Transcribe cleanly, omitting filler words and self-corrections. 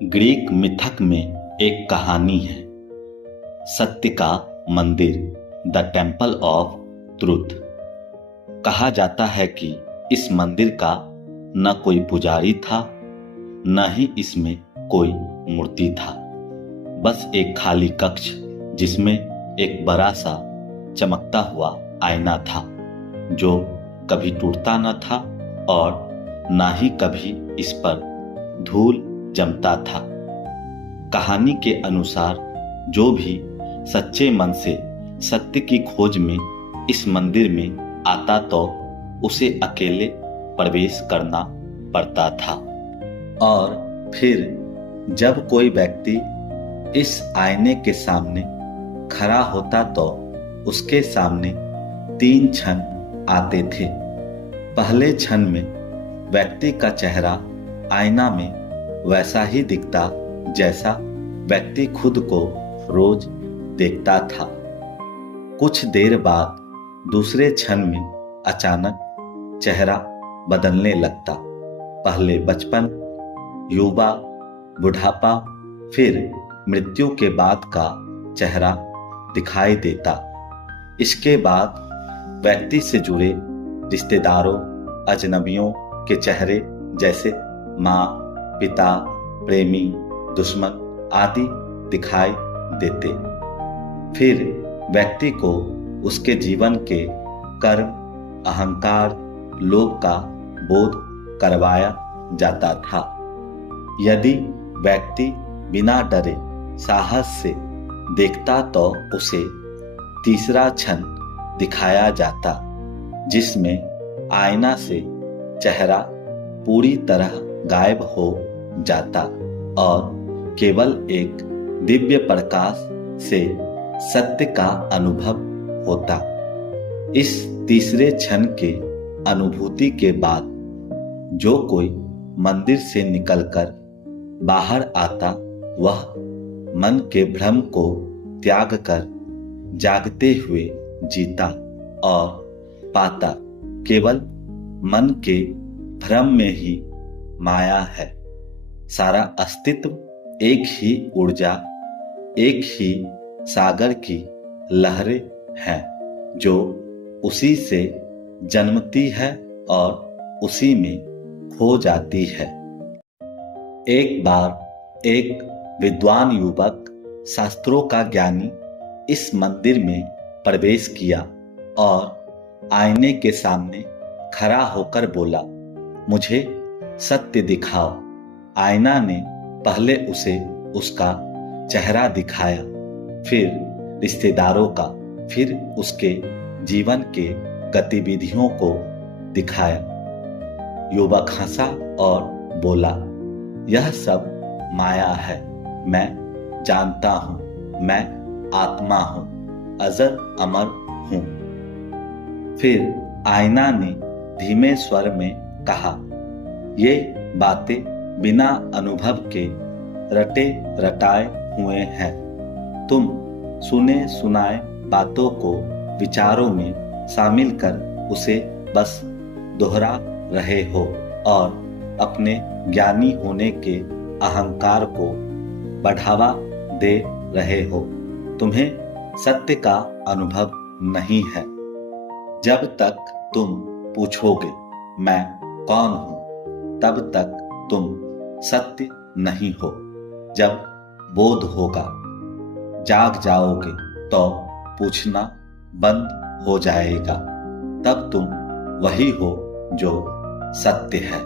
Greek मिथक में एक कहानी है, सत्य का मंदिर, द टेम्पल ऑफ ट्रूथ। कहा जाता है कि इस मंदिर का न कोई पुजारी था, न ही इसमें कोई मूर्ति था। बस एक खाली कक्ष जिसमें एक बड़ा सा चमकता हुआ आईना था, जो कभी टूटता न था और न ही कभी इस पर धूल जमता था। कहानी के अनुसार जो भी सच्चे मन से सत्य की खोज में इस मंदिर में आता तो उसे अकेले प्रवेश करना पड़ता था, और फिर जब कोई व्यक्ति इस आईने के सामने खड़ा होता तो उसके सामने 3 क्षण आते थे। पहले क्षण में व्यक्ति का चेहरा आईना में वैसा ही दिखता जैसा व्यक्ति खुद को रोज देखता था। कुछ देर बाद दूसरे क्षण में अचानक चेहरा बदलने लगता। पहले बचपन, युवा, बुढ़ापा, फिर मृत्यु के बाद का चेहरा दिखाई देता। इसके बाद व्यक्ति से जुड़े रिश्तेदारों, अजनबियों के चेहरे जैसे माँ, पिता, प्रेमी, दुश्मन आदि दिखाई देते। फिर व्यक्ति को उसके जीवन के कर्म, अहंकार, लोभ का बोध करवाया जाता था। यदि व्यक्ति बिना डरे साहस से देखता तो उसे तीसरा क्षण दिखाया जाता, जिसमें आईना से चेहरा पूरी तरह गायब हो जाता और केवल एक दिव्य प्रकाश से सत्य का अनुभव होता। इस तीसरे क्षण के अनुभूति के बाद जो कोई मंदिर से निकलकर बाहर आता, वह मन के भ्रम को त्याग कर जागते हुए जीता और पाता केवल मन के भ्रम में ही माया है। सारा अस्तित्व एक ही ऊर्जा, एक ही सागर की लहरें हैं, जो उसी से जन्मती है और उसी में खो जाती है। एक बार एक विद्वान युवक, शास्त्रों का ज्ञानी, इस मंदिर में प्रवेश किया और आईने के सामने खड़ा होकर बोला, मुझे सत्य दिखाओ। आईना ने पहले उसे उसका चेहरा दिखाया, फिर रिश्तेदारों का, फिर उसके जीवन के गतिविधियों को दिखाया। युवक हंसा और बोला, यह सब माया है। मैं जानता हूं, मैं आत्मा हूं, अजर अमर हूं। फिर आईना ने धीमे स्वर में कहा, ये बातें बिना अनुभव के रटे रटाए हुए हैं। तुम सुने सुनाए बातों को विचारों में शामिल कर उसे बस दोहरा रहे हो और अपने ज्ञानी होने के अहंकार को बढ़ावा दे रहे हो। तुम्हें सत्य का अनुभव नहीं है। जब तक तुम पूछोगे मैं कौन हूं, तब तक तुम सत्य नहीं हो। जब बोध होगा, जाग जाओगे तो पूछना बंद हो जाएगा। तब तुम वही हो जो सत्य है।